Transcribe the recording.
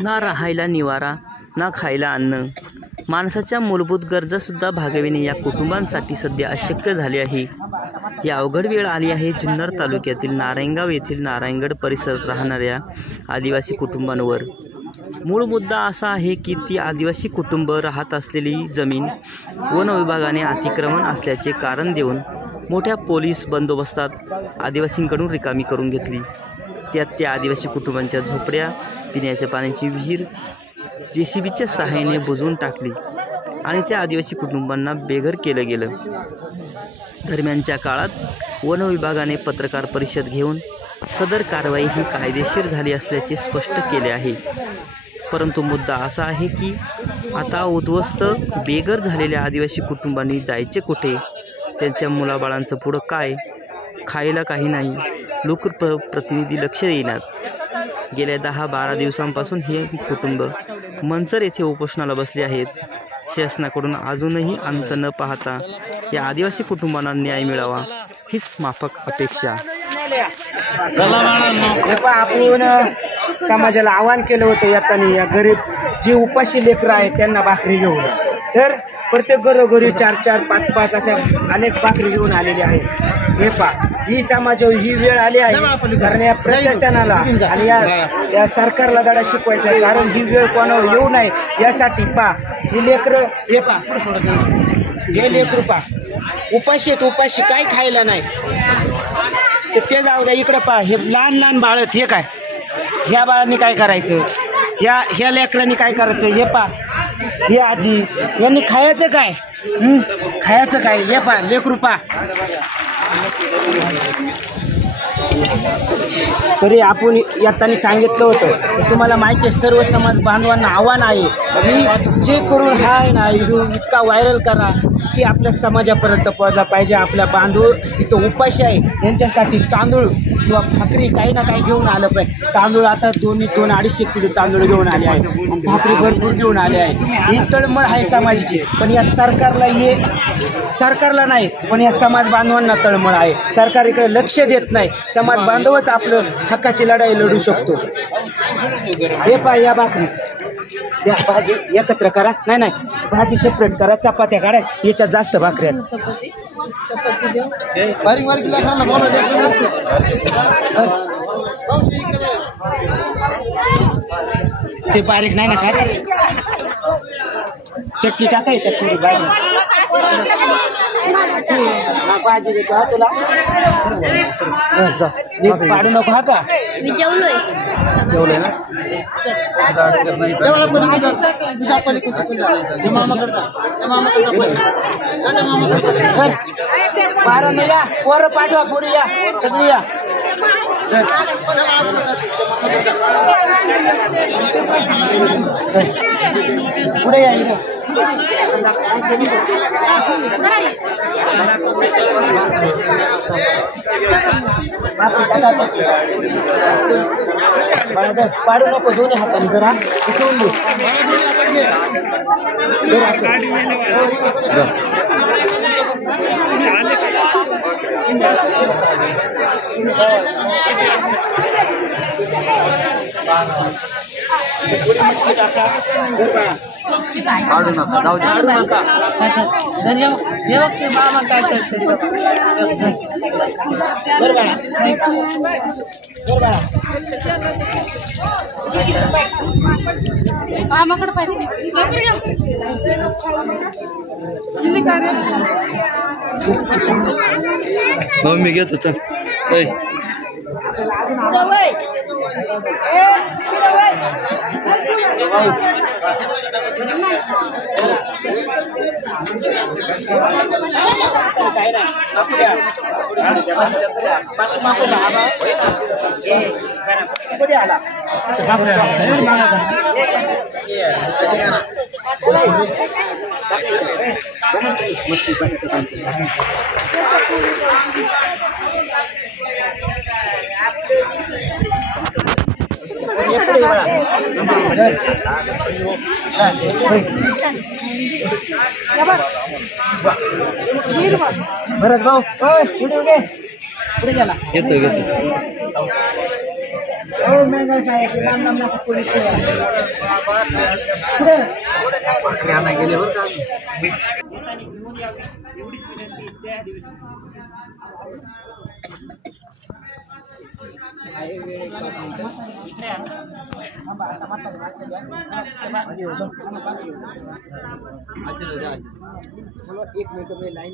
ना राहायला निवारा, ना खायला अन्न, माणसाच्या मूलभूत गरजासुद्धा भागविणे या कुटुंबांसाठी सध्या अशक्य झाले आहे. ही अवघड वेळ आली आहे जुन्नर तालुक्यातील नारायणगाव येथील नारायणगड परिसरात राहणाऱ्या आदिवासी कुटुंबांवर. मूळ मुद्दा असा आहे की ती आदिवासी कुटुंब राहत असलेली जमीन वन विभागाने अतिक्रमण असल्याचे कारण देऊन मोठ्या पोलीस बंदोबस्तात आदिवासींकडून रिकामी करून घेतली. त्यात त्या आदिवासी कुटुंबांच्या झोपड्या, पिण्याच्या पाण्याची विहीर JCBच्या सहाय्याने बुजवून टाकली आणि त्या आदिवासी कुटुंबांना बेघर केलं गेलं. दरम्यानच्या काळात वन विभागाने पत्रकार परिषद घेऊन सदर कारवाई ही कायदेशीर झाली असल्याचे स्पष्ट केले आहे. परंतु मुद्दा असा आहे की आता उद्ध्वस्त बेघर झालेल्या आदिवासी कुटुंबांनी जायचे कुठे? त्यांच्या मुलाबाळांचं पुढं काय? खायला काही नाही. लोकप्रतिनिधी लक्ष देईनात. गेल्या 10-12 दिवसांपासून हे कुटुंब मंचर येथे उपोषणाला बसले आहेत. शासनाकडून अजूनही अंत न पाहता या आदिवासी कुटुंबांना न्याय मिळावा हीच माफक अपेक्षा. आपण समाजाला आवाहन केलं होतं येताना या गरीब जे उपाशी लेकरं आहेत त्यांना भाकरी घेऊन, तर प्रत्येक घरोघरी 4-4, 5-5 अशा अनेक भाकरी घेऊन आलेले आहेत. हे ही समाजावर ही वेळ आली आहे कारण या प्रशासनाला आणि या सरकारला धडा शिकवायचा आहे. कारण ही वेळ कोणावर येऊ नये यासाठी ही लेकरं हे लेकरं उपाशी आहेत. उपाशी काय खायला नाही ते जाऊ द्या. इकडं हे लहान लहान बाळ हे काय, ह्या बाळांनी काय करायचं, ह्या लेकरांनी काय करायचं, हे आजी यांनी खायचं काय, खायचं काय, हे लेकरू तरी आपण येताना सांगितलं होतं. तुम्हाला माहिती आहे सर्व समाज बांधवांना आव्हान आहे की जे करून हा ना इतका व्हायरल करा की आपल्या समाजापर्यंत पोहोचला पाहिजे. आपल्या बांधव इथं उपाशी आहे यांच्यासाठी तांदूळ किंवा भाकरी काही ना काही घेऊन आलं पाहिजे. तांदूळ आता 2-2.5 किलो तांदूळ घेऊन आले आहे, भाकरी भरपूर घेऊन आले आहे. ही तळमळ आहे समाजाची, पण या सरकारला नाही पण या समाज बांधवांना तळमळ आहे. सरकार इकडे लक्ष देत नाही. समाज बांधवच आपलं हक्काची लढाई लढू शकतो. हे या भाकरी या भाजी एकत्र करा, नाही भाजी सेपरेट करा, चपात्या काढा, याच्यात जास्त भाकऱ्या ते बारीक नाही ना काय. चटणी टाकायची थोडी भाजी देतो तुला. पाडू नको हा का. मी जेवलोय ना. या पोरं पाठवा, पोरी या, सगळी या. पुढे या इथं. पाडू नको, दोन्ही हाताने जरा उचलून दे. काढू नका, जाऊ नका. मामा काय करते मामाकडे पाहिजे. मी घेतो चल. भरत भाऊ पुढे गेला. घेतो हो मेंढा साहेब लांब लांब नका कोणी एक मिनिट मी लाईन